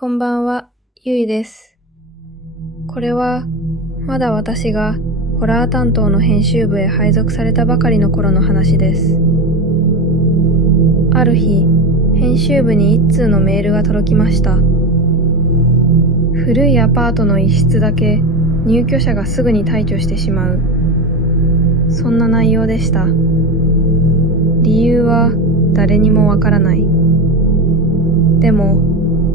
こんばんは、ゆいです。これは、まだ私がホラー担当の編集部へ配属されたばかりの頃の話です。ある日、編集部に一通のメールが届きました。古いアパートの一室だけ入居者がすぐに退去してしまう。そんな内容でした。理由は誰にもわからない。でも、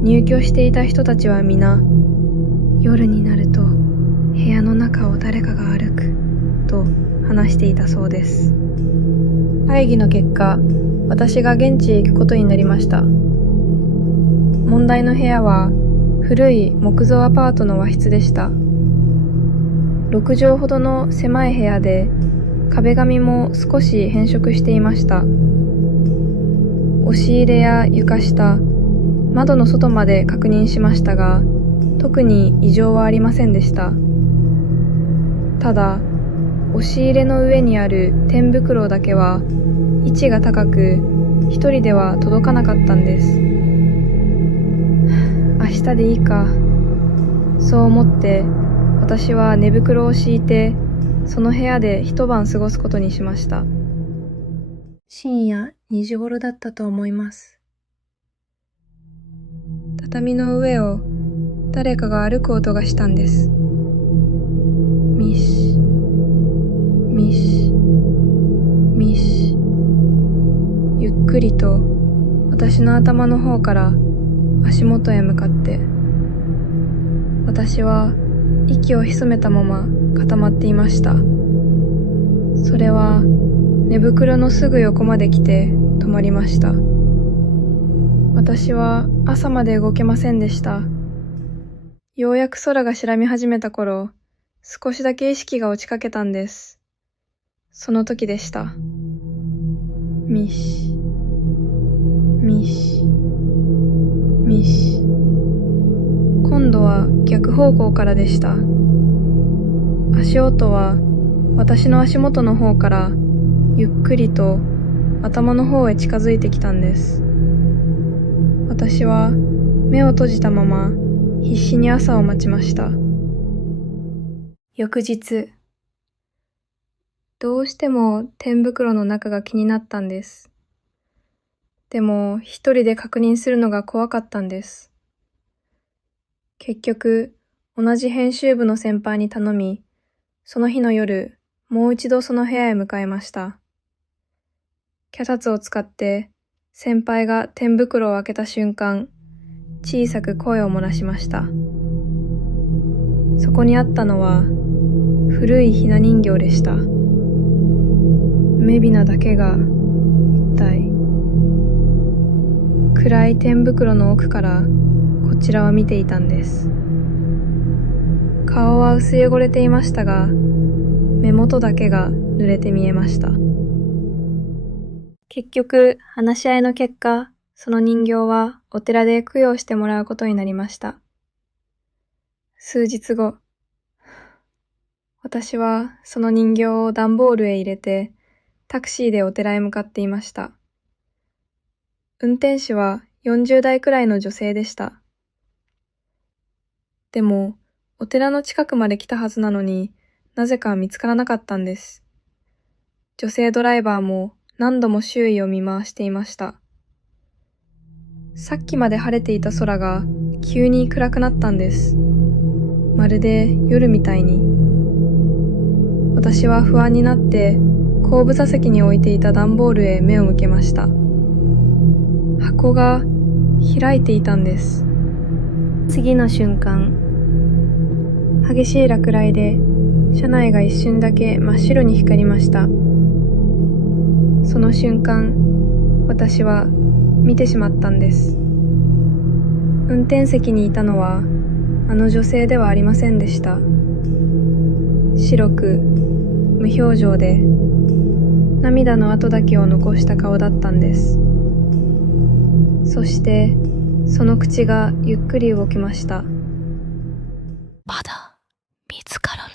入居していた人たちは皆、夜になると部屋の中を誰かが歩くと話していたそうです。会議の結果、私が現地へ行くことになりました。問題の部屋は古い木造アパートの和室でした。6畳ほどの狭い部屋で、壁紙も少し変色していました。押し入れや床下、窓の外まで確認しましたが、特に異常はありませんでした。ただ、押し入れの上にある天袋だけは位置が高く、一人では届かなかったんです。明日でいいか。そう思って、私は寝袋を敷いて、その部屋で一晩過ごすことにしました。深夜2時頃だったと思います。畳の上を誰かが歩く音がしたんです。ミシ、ミシ、ミシ。ゆっくりと私の頭の方から足元へ向かって、私は息を潜めたまま固まっていました。それは寝袋のすぐ横まで来て止まりました。私は朝まで動けませんでした。ようやく空が白み始めた頃、少しだけ意識が落ちかけたんです。その時でした。ミシ、ミシ、ミシ。今度は逆方向からでした。足音は私の足元の方からゆっくりと頭の方へ近づいてきたんです。私は目を閉じたまま必死に朝を待ちました。翌日、どうしても天袋の中が気になったんです。でも一人で確認するのが怖かったんです。結局、同じ編集部の先輩に頼み、その日の夜、もう一度その部屋へ向かいました。脚立を使って先輩が天袋を開けた瞬間、小さく声を漏らしました。そこにあったのは古いひな人形でした。海老名だけが一体。暗い天袋の奥からこちらを見ていたんです。顔は薄汚れていましたが、目元だけが濡れて見えました。結局、話し合いの結果、その人形はお寺で供養してもらうことになりました。数日後、私はその人形を段ボールへ入れて、タクシーでお寺へ向かっていました。運転手は40代くらいの女性でした。でも、お寺の近くまで来たはずなのになぜか見つからなかったんです。女性ドライバーも何度も周囲を見回していました。さっきまで晴れていた空が急に暗くなったんです。まるで夜みたいに。私は不安になって後部座席に置いていた段ボールへ目を向けました。箱が開いていたんです。次の瞬間、激しい落雷で車内が一瞬だけ真っ白に光りました。その瞬間、私は見てしまったんです。運転席にいたのはあの女性ではありませんでした。白く無表情で涙の跡だけを残した顔だったんです。そしてその口がゆっくり動きました。まだ見つからない。